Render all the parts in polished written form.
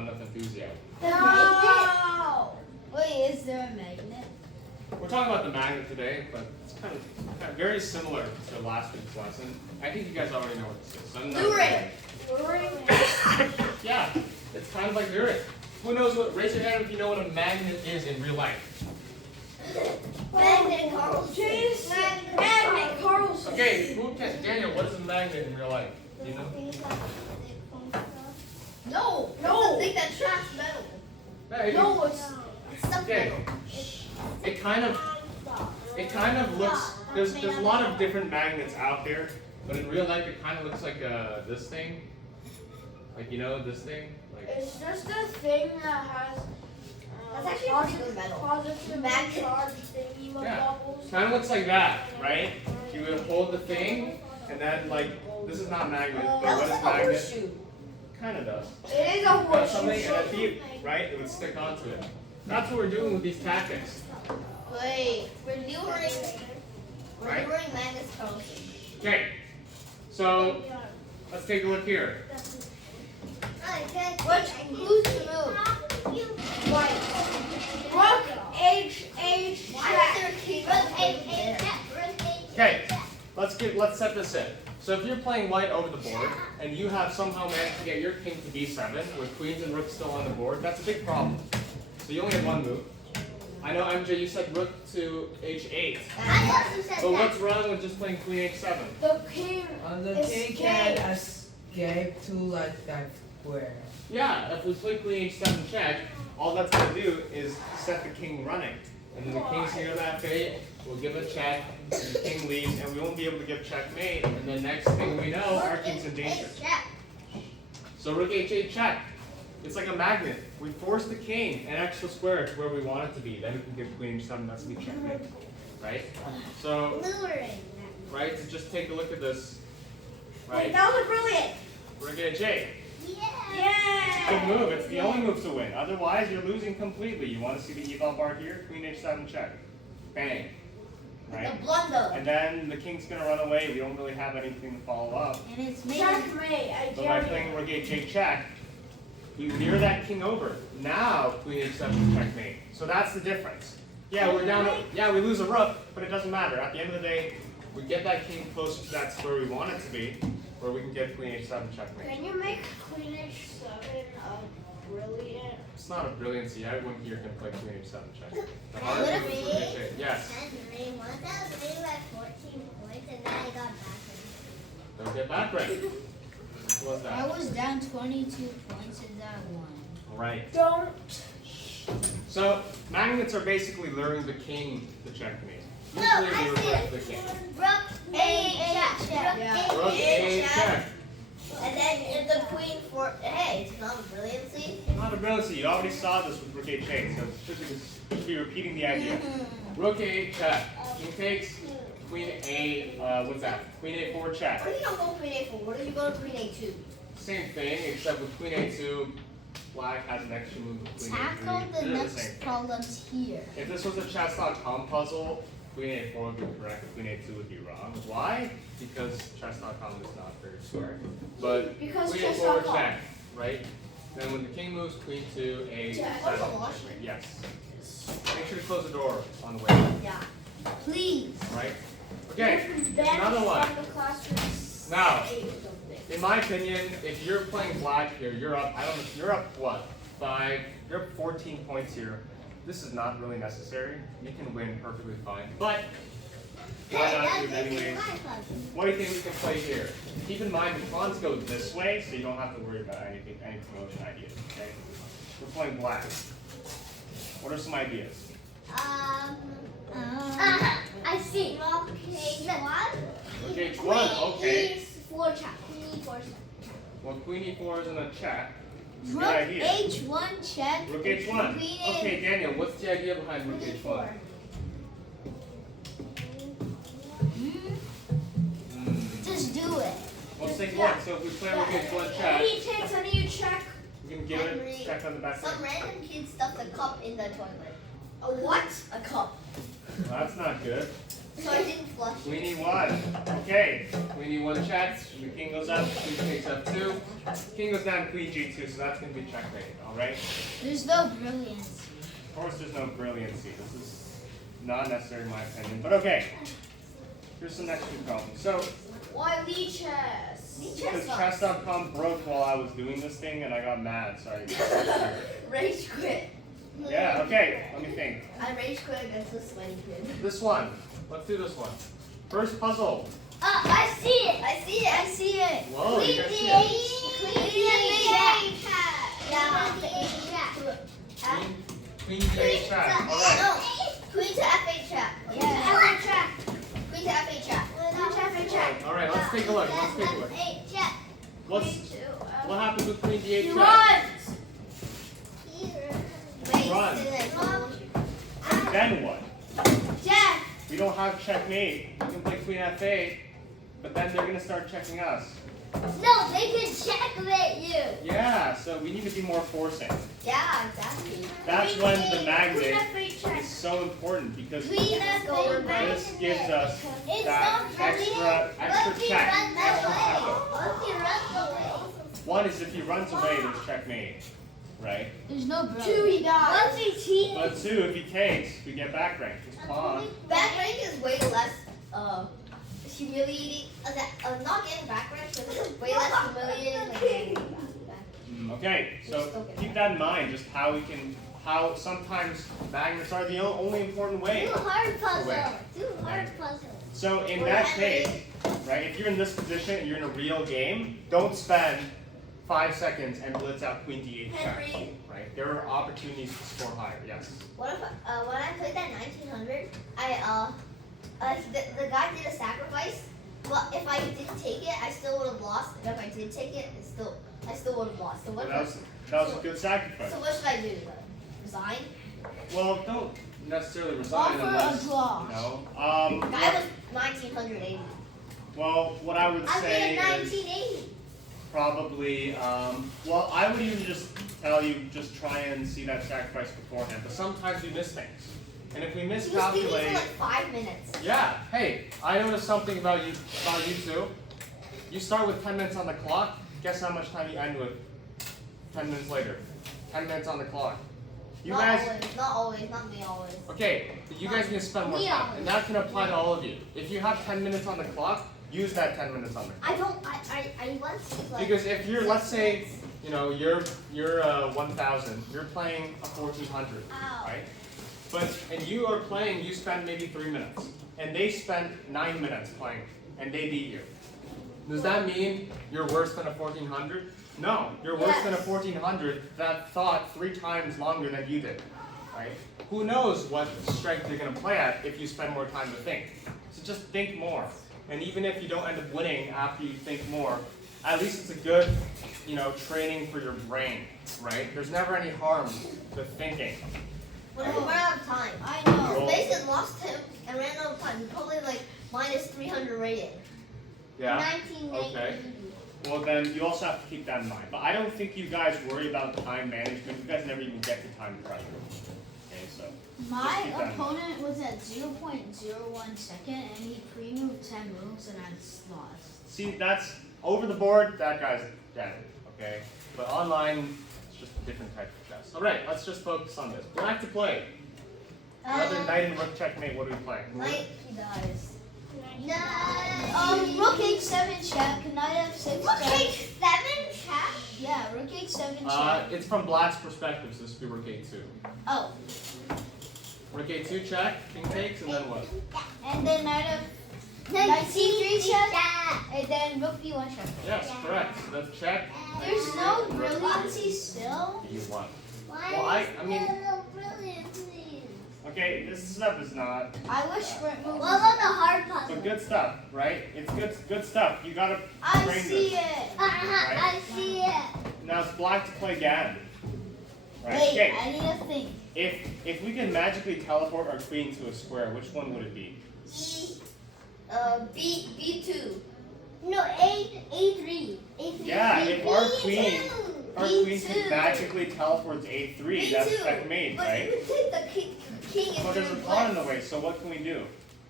not enough enthusiasm. No! Wait, is there a magnet? We're talking about the magnet today, but it's kind of very similar to last week's lesson. I think you guys already know what this is. So yeah, it's kind of like luring. Who knows what? Raise your hand if you know what a magnet is in real life. Magnet Carlson. Magnet Carlson. Okay, who can? Daniel, what is a magnet in real life? Do you know? No, I think that trash metal. No, it's stuff okay. metal. It kind of looks. There's a lot of different magnets out there, but in real life it kind of looks like this thing. Like this thing. Like. It's just a thing that has That's actually pretty good metal. positive Magnet. charge thingy Yeah. bubbles. Kind of looks like that, right? You would hold the thing, and then this is not magnet, but That what looks is like a magnet? horseshoe. Kind of does. It is a Something horseshoe. and a beep, right? It would stick onto it. That's what we're doing with these tactics. Wait, we're luring Right. Magnus Carlson. Okay, so let's take a look here. Who's the move? White. Rook H Why is there a king? Okay, let's set this in. So if you're playing white over the board and you have somehow managed to get your king to b7 with queens and rooks still on the board, that's a big problem. So you only have one move. I know MJ, you said rook to h8. But what's wrong with just playing queen h7? The king. The king can escape to like that square. Yeah, if we play queen h7 check, all that's going to do is set the king running. And then the king's here that fate, we'll give a check, and the king leaves, and we won't be able to give checkmate, and the next thing we know, our king's in danger. So rook h8 check. It's like a magnet. We force the king an extra square to where we want it to be. Then we can give queen h7, that's me checkmate. Right? So, right, to just take a look at this. Right? That was brilliant. Rook h8. Yeah. Good move. It's the only move to win. Otherwise, you're losing completely. You want to see the eval bar here? Queen h7 check. Bang. Right? The blunder. And then the king's going to run away. We don't really have anything to follow up. And it's made. Checkmate. But by playing rook h8 check, you veer that king over. Now, queen h7 checkmate. So that's the difference. Yeah, we're down. Yeah, we lose a rook, but it doesn't matter. At the end of the day, we get that king closer to that square we want it to be, where we can get queen h7 checkmate. Can you make Queen H7 brilliant? It's not a brilliancy. I wouldn't hear him play queen h7 check. The Would hard it move is be? rook h8. Yes. Don't get back right. What was I that? was down 22 points in that one. Right. Don't. So magnets are basically luring the king to checkmate. Usually they reverse the king. Rook a check. And then if the queen hey, it's not a brilliancy. Not a brilliancy. You already saw this with rook h8, so should be repeating the idea. Rook a check. King takes. Queen a what's that? Queen a4 check. What if you don't go queen a4? What if you go to queen a2? Same thing, except with queen a2, black has an extra move with queen Tackle a3. the They're the next same thing. problems here. If this was a chess.com puzzle, queen a4 would be correct, queen a2 would be wrong. Why? Because chess.com is not very smart. But Because queen chess.com. a4 check, right? Then when the king moves, queen to a7 checkmate. Yes. Make sure to close the door on the way. Yeah. Please. Right? Okay, another one. Now, in my opinion, if you're playing black here, you're up, you're up what? 5, you're up 14 points here. This is not really necessary. You can win perfectly fine. But, why not do it anyways? What do you think we can play here? Keep in mind, the pawns go this way, so you don't have to worry about anything, any promotion ideas, okay? We're playing black. What are some ideas? I see. Rook h1, okay. Queen E4 Well, queen e4 isn't a check. It's a good Rook idea. h1 check. Rook h1. Queen Okay, Daniel, what's the idea behind rook h1? Just do it. Let's take one. So if we play rook h1 check, He takes and you check. we can give it check on the back. Some random kid stuffed a cup in the toilet. A what? A cup. Well, that's not good. So I didn't flush. Queenie won. Okay. Queenie one check. The king goes up. Queen takes up 2. King goes down. Queen G2. So that's going to be checkmate. All right. There's no brilliance. Of course, there's no brilliancy. This is not necessary in my opinion. But okay. Here's some next few problems. So, Why Lee chess? because chess.com broke while I was doing this thing and I got mad. Sorry. Rage quit. Yeah. Okay. Let me think. I rage quit against the sweaty kid. This one. Let's do this one. First puzzle. I see it. I see it. I see it. Whoa. You guys see it? Queen J track. All right. No. Queen to F8 trap. Queen to F8 trap. Queen to F8 trap. Queen to F8 trap. All right. Let's take a look. Let's take a look. What happens with Queen D8 He check? runs. Run. Then what? Jack. We don't have checkmate. We can play Queen F8, but then they're gonna start checking us. No, they can checkmate you. Yeah. So we need to be more forcing. Yeah, exactly. That's when the magnet Queen F8 check. is so important because Queen F8 this gives us It's that not extra check. Extra tempo. Once he runs away. One is if he runs away, there's checkmate, right? There's no brilliance. 2, he dies. Once he cheats. But 2, if he takes, we get back rank. Just pawn. Back rank is way less humiliating. Not getting back rank is way less humiliating than getting back. Okay, so keep that in mind. Just how sometimes magnets are the only important way. Do hard puzzle. Away. Do hard puzzle. So in that case, right, if you're in this position and you're in a real game, don't spend 5 seconds and blitz out Queen D8 check. Henry, Right? There are opportunities to score higher. Yes. what if when I played that 1900, the guy did a sacrifice. Well, if I didn't take it, I still would have lost. And if I did take it, I still would have lost. So what? That was a good sacrifice. So what should I do? Resign? Well, don't necessarily resign Offer unless a draw. you know. Guy was 1980. Well, what I would I say did is 1980. probably. Well, I would even just tell you just try and see that sacrifice beforehand. But sometimes we miss things, and if we He was speaking miscalculate. for like 5 minutes. Yeah. Hey, I noticed something about you too. You start with 10 minutes on the clock. Guess how much time you end with 10 minutes later? 10 minutes on the clock. You Not guys. always, not always, not me always. Okay, you guys need to spend more time, and that can apply to all of you. If you have 10 minutes on the clock, use that 10 minutes on the clock. I don't. I want to like. Because if you're, let's say, you know, you're 1,000, you're playing a 1,400, right? But and you are playing, you spend maybe 3 minutes, and they spend 9 minutes playing, and they beat you. Does that mean you're worse than a 1,400? No, you're worse than a 1,400 that thought 3 times longer than you did, right? Who knows what strength you're going to play at if you spend more time to think. So just think more. And even if you don't end up winning after you think more, at least it's a good, you know, training for your brain, right? There's never any harm to thinking. When we ran out of time. I know. Mason lost him and ran out of time. He's probably like minus 300 rating. Yeah? 1980. Okay. Well, then you also have to keep that in mind. But I don't think you guys worry about time management. You guys never even get to time pressure. Okay, so. My keep that in mind. opponent was at 0.01 second and he pre-moved 10 moves and I lost. See, that's over the board, that guy's dead. Okay? But online, it's just a different type of chess. Alright, let's just focus on this. Black to play. Another knight and rook checkmate. What are we playing? Knight, he dies. Rook h7 check, knight f6 Rook check. h7 check? Yeah, rook h7 check. It's from Black's perspective, so this would be rook a2. Oh. Rook a2 check, king takes, and then what? And then knight c3 check. And then rook b1 check. Yes, correct. So that's check. There's no brilliancy still. You won. Why Well, I mean, no brilliancy? okay, this stuff is not. I wish sprint moves. What about the hard puzzle? But good stuff, right? It's good stuff. You gotta I train see this. it. Right? I see it. Now it's black to play again. Right? Wait, Okay. I need to think. If we can magically teleport our queen to a square, which one would it be? B2. No, A3. A3. Yeah, if our queen B2. can magically teleport to a3, that's B2. checkmate, But right? you would take the king if Well, there's a you're pawn in the blessed. way, so what can we do?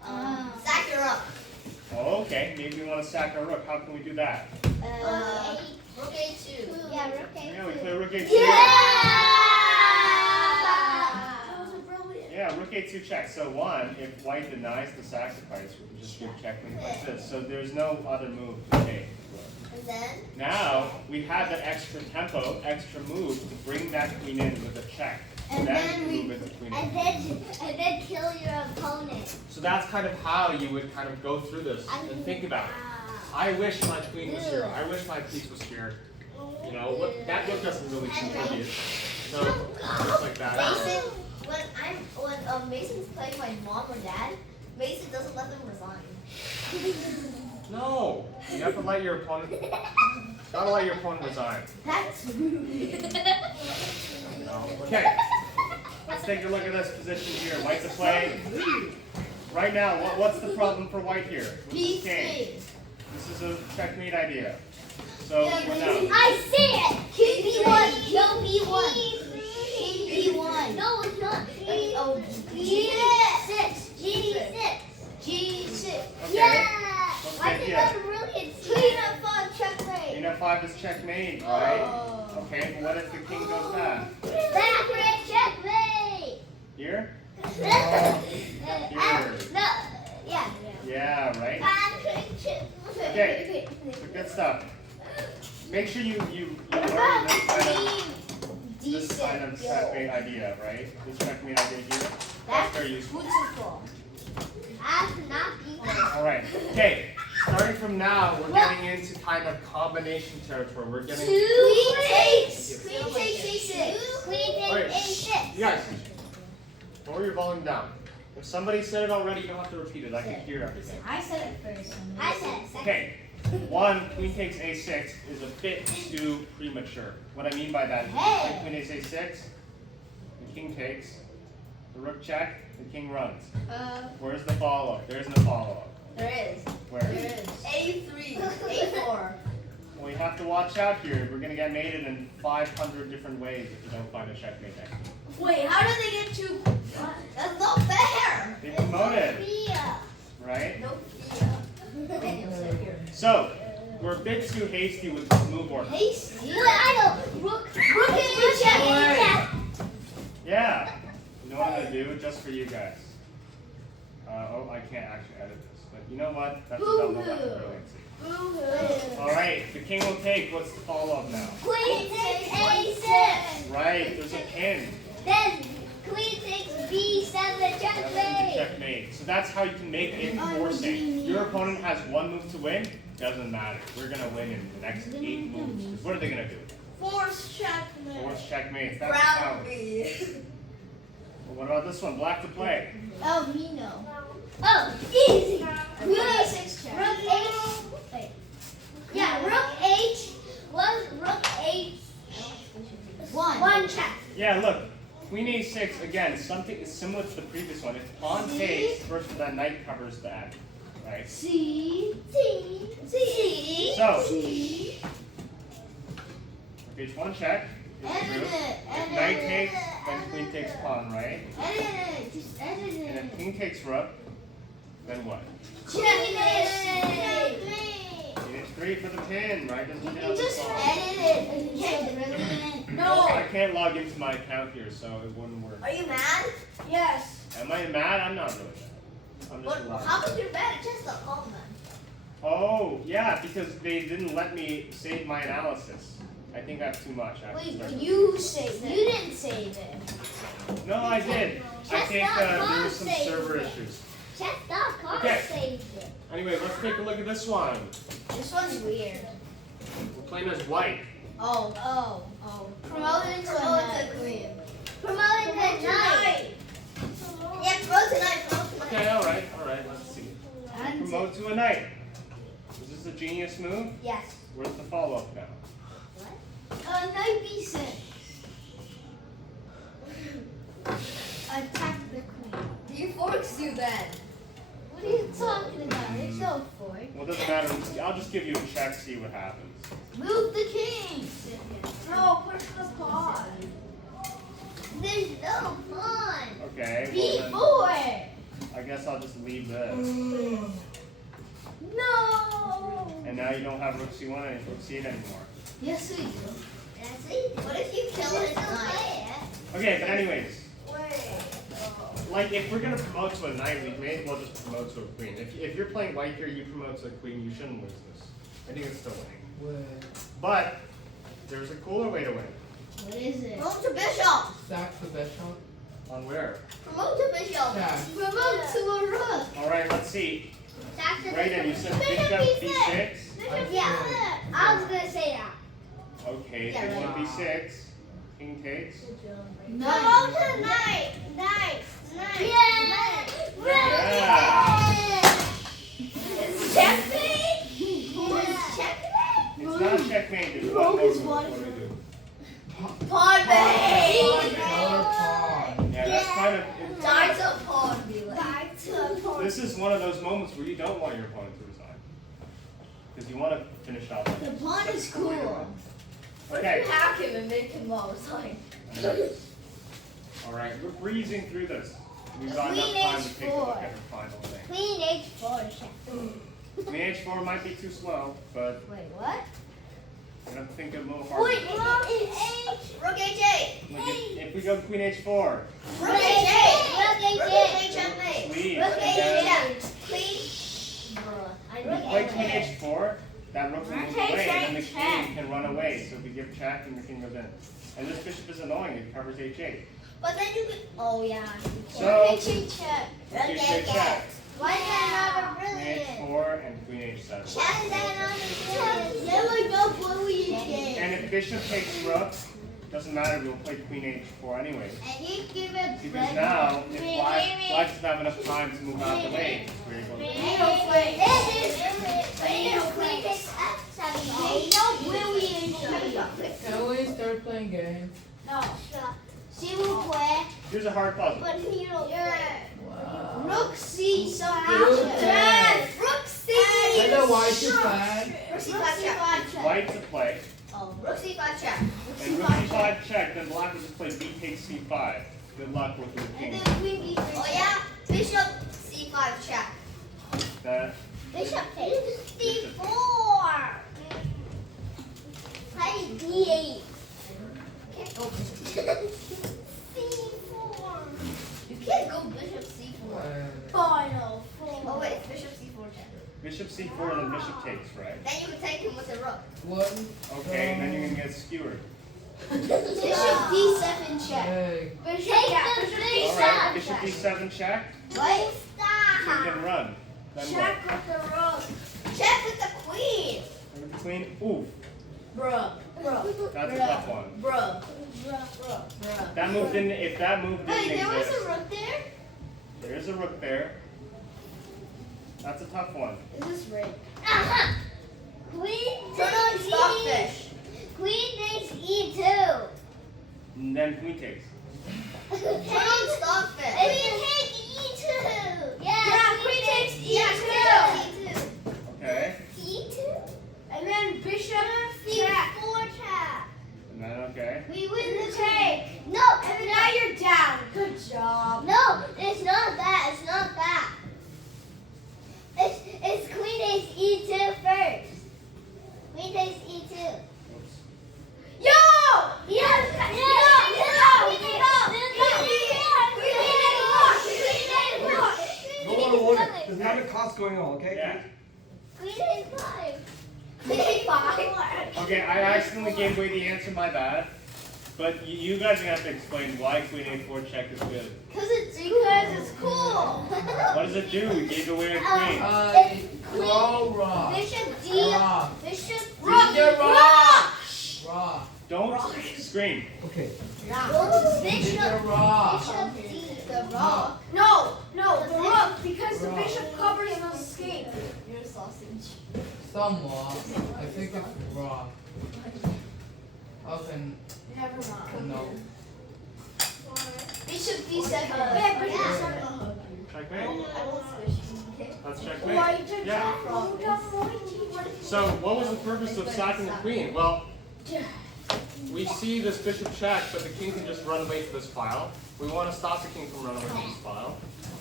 Sack your rook. Oh, okay, maybe we want to sack our rook. How can we do that? Rook A2. Yeah, rook A2. Yeah, we play rook a2. That was a brilliant. Yeah, rook a2 check. So one, if white denies the sacrifice, we can just give checkmate like this. So there's no other move to take. And then? Now we have that extra tempo, extra move to bring that queen in with a check. And then we- move it to queen in. And then kill your opponent. So that's kind of how you would kind of go through this and think about it. I wish my queen was here. I wish my piece was here. You know, what, that book doesn't really contribute. So just like that. Mason, when Mason's playing my mom or dad, Mason doesn't let them resign. No, you have to let your opponent. Gotta let your opponent resign. That's rude. You know? Okay. Let's take a look at this position here. White to play. Right now, what's the problem for white here? With this king? This is a checkmate idea. So we're now. I see it! King B1! No, B1! King B1! No, it's not. Oh, G6! G6! G6! Okay. Yeah! What's the I think idea? that's brilliant. Queen F5 checkmate. Queen f5 is checkmate, right? Okay, but what if the king goes back? Sacred checkmate! Here? No, yeah. Yeah, right? Okay, so good stuff. Make sure you learn this kind of checkmate idea, right? This checkmate idea here. That's very useful. beautiful. That's not beautiful. Alright, okay. Starting from now, we're getting into kind of combination territory. We're getting. Queen takes A6. Queen Alright, takes A6. you guys, lower your volume down. If somebody said it already, you don't have to repeat it. I can hear everything. I said it first. I said it second. Okay. One, queen takes a6 is a bit too premature. What I mean by that is Hey. queen takes a6, the king takes, the rook check, the king runs. Where's the follow-up? There isn't a follow-up. There is. Where? A3. A4. Well, you have to watch out here. We're going to get mated in 500 different ways if you don't find a checkmate next. Wait, how did they get to? That's not fair. They promoted, Sophia. right? No fear. So, we're a bit too hasty with this move order. Hasty. Wait, I know. Rook check. Yeah. You know what I'm going to do just for you guys? Oh, I can't actually edit this. But you know what? That's a double brilliancy. Alright, the king will take. What's the follow-up now? Queen takes A6. Right, there's a pin. Then queen takes B7 That's checkmate. checkmate. So that's how you can make it forcing. Your opponent has one move to win. Doesn't matter. We're going to win in the next 8 moves. 'Cause what are they going to do? Force checkmate. Force checkmates. That's Round how. B. Well, what about this one? Black to play. Oh, me no. Oh, easy. Queen A6 check. Rook H. Wait. Yeah, Rook H. Rook H. One check. Yeah, look. Queen a6, again, something is similar to the previous one. If pawn takes, first that knight covers that. Right? C. So, C. if h1 check, is true. If knight takes, then queen takes pawn, right? Just And edit if king takes rook, then what? Checkmate. Queen h3 for the pin, right? Doesn't You pin can out the just pawn. edit it. No. I can't log into my account here, so it wouldn't work. Are you mad? Yes. Am I mad? I'm not really mad. I'm just What? allowed. How come you're mad at chess.com then? Oh, yeah, because they didn't let me save my analysis. I think I have too much. I have to start- You saved it. You didn't save it. No, I did. I think there was some Chess.com server saved it. issues. Chess.com Okay. saved it. Anyway, let's take a look at this one. This one's weird. We're playing as white. Oh. Promoted to queen. Promoted to knight. Yeah, promote tonight. Okay, alright, let's see. Promote to a knight. Is this a genius move? Yes. Where's the follow-up now? Knight B6. Attack the queen. You forks do that. What are you talking about? There's no fork. Well, it doesn't matter. I'll just give you a check, see what happens. Move the king. No, push the pawn. There's no pawn. Okay, well then, B4. I guess I'll just leave this. No. And now you don't have rook c1 and rook c8 anymore. Yes, we do. That's it. What if you kill his knight? Okay, but anyways. Like, if we're going to promote to a knight, we may as well just promote to a queen. If you're playing white here, you promote to a queen, you shouldn't lose this. I think it's still winning. But, there's a cooler way to win. What is it? Promote to bishop. Sack the bishop. On where? Promote to bishop. Yeah. Promote to a rook. Alright, let's see. Sack the Brayden, you said Bishop bishop B6. b6? Yeah, I was gonna say that. Okay, Yeah, bishop right. b6. King takes. Promote to knight. Knight. Knight. Yeah. Yeah. It's checkmate. It's checkmate. It's not checkmate, there's one more move. What do we do? Pawn mate. Another pawn. Yeah, that's kind of... Die to pawn. This is one of those moments where you don't want your opponent to resign. Because you want to finish off. The pawn is cool. Okay. Hack him and make him resign. Alright, we're breezing through this. We've got Queen enough time to take a look H4. at the final thing. Queen H4. Queen h4 might be too slow, but Wait, what? I'm going to think a little harder. Wait, rook H. Rook H8. Look, if we go queen h4, Rook H8. Rook Rook H8. H8 checkmate. leave, Rook and then H8. Queen. if we play queen h4, that rook will move away, and then the king can run away. So if we give check, and the king goes in. And this bishop is annoying, it covers h8. But then you could. Oh yeah. So, H8 check. Rook king H8. takes check. Why is that not Queen brilliant? h4 and queen h7. Why is that not brilliant? There was no brilliant game. And if bishop takes rook, doesn't matter, we'll play queen h4 anyways. And you give it Because now, if black doesn't have enough time to move out of the way, it's where he goes. Can we start playing games? No. She will play, Here's a hard puzzle. but he don't play. Wow. Rook C, so Good yes. Rook C. And the white is flag. Rook C5 check. White to play, Oh, Rook C5 check. and rook c5 check, then black will just play b takes c5. Good luck with your And king. then Queen B3. Oh yeah. Bishop C5 check. That, Bishop takes D4. Play D8. Can't go C4. You can't go Bishop C4. Final Oh four. wait, Bishop C4 check. bishop c4 and then bishop takes, right? Then you can take him with the rook. One. Okay, and then you're going to get skewered. Bishop D7 check. Hey. Bishop D7. Alright, bishop d7 check, Wait, you stop. can run. Then what? Check with the rook. Check with the queen. And with the queen, ooh, Bruh. that's a tough one. Bruh. That move didn't, if that move Wait, didn't there was exist, a rook there? there is a rook there. That's a tough one. Is this right? Uh-huh. Queen Turn on takes stockfish. Queen takes E2. And then queen takes. Turn on stockfish. Queen takes E2. Yeah, queen takes E2. Yeah, queen takes Okay, E2. And then bishop C4 check. and then okay. We win the take. No, and now you're down. Good job. No, it's not that. It's not that. It's queen takes E2 first. Queen takes E2. Oops. Yo! Yes! Go on order. There's not a class going on, okay? Yeah. Queen takes 5. Okay, I accidentally gave away the answer, my bad. But you guys are going to have to explain why queen a4 check is good. Because it's cool. What does it do? We gave away a queen. Go rock. Bishop D. Rock. Bishop Rock. Rock. Rock. Don't scream. Okay. Bishop. Rock. Bishop D. The rook. No, the rook, because the bishop covers the escape. You're a sausage. Somewhat. I think it's rock. Okay. Never mind. No. Bishop D7. Yeah, bishop D7. Checkmate. I won't switch. That's checkmate. Yeah. So what was the purpose of sacking the queen? Well, we see this bishop check, but the king can just run away to this file. We want to stop the king from running away to this file.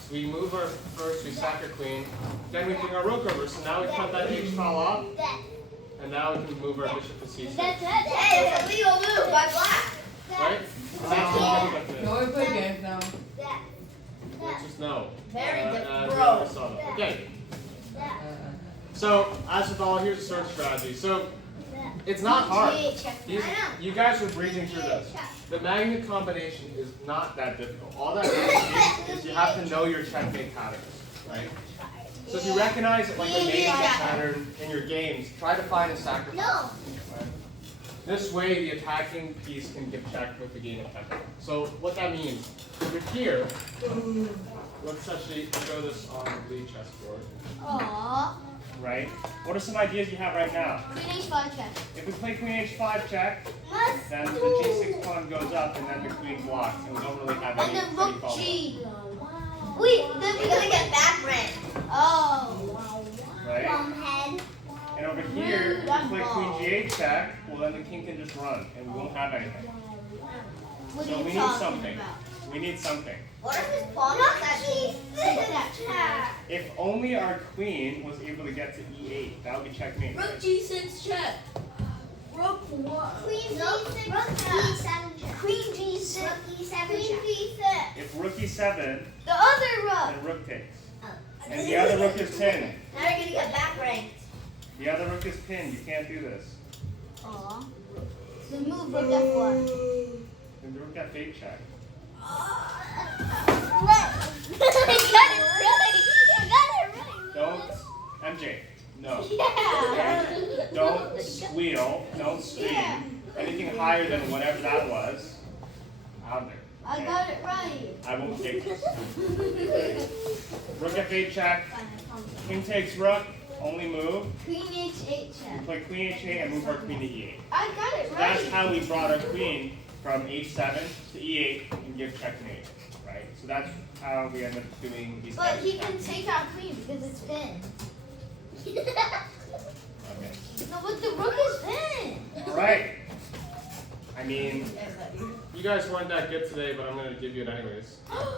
we move our first, we sack our queen, then we bring our rook over. So now we cut that H file off, and now we can move our bishop to C6. Hey, it's a legal move by black. Right? And that's what we're doing. No, we play games now. It's just no. Very different, we bro. already saw that. Okay. So, as with all, here's a search strategy. So, it's not hard. You guys are breezing through this. The magnet combination is not that difficult. All that really is you have to know your checkmate patterns, right? So if you recognize like a mate pattern in your games, try to find a sacrifice. No. Right? This way, the attacking piece can get checked with the gain of checkmate. So what that means, if you're here, let's actually show this on the lead chessboard. Aww. Right? What are some ideas you have right now? Queen H5 check. If we play Queen H5 check, then the G6 pawn goes up and then the Queen blocks, and we don't really have any. And then Rook follow-up. G. Wait, then You're gonna get back rank. Oh. Right? Head. And over here, if we play Queen G8 check, well then the king can just run, and we won't have anything. What So are you we need talking something. about? We need something. What if his pawn was that If only our queen was able to get to E8, that would be checkmate. Rook G6 check. Rook 1. Queen G6 Rook E7 check. Queen G6. Rook E7 Queen check. B6. If Rook E7, The other rook. then Rook takes. And the other Rook is pinned. Now you're gonna get back ranked. The other Rook is pinned. You can't do this. Aw. So move Rook F1. And the Rook F8 check. Don't, MJ, no. Okay? Don't squeal, don't scream. Anything higher than whatever that was, out there. I got it right. I won't take this. Rook F8 check. King takes Rook, only move. Queen H8 We check. play Queen H8 and move our Queen to E8. I got it So right. that's how we brought our Queen from H7 to E8 and give checkmate, right? So that's how we end up doing these But types he of can tactics. take our queen because it's pinned. Okay. No, but the rook is pinned. All right. I mean, you guys weren't that good today, but I'm going to give you it anyways.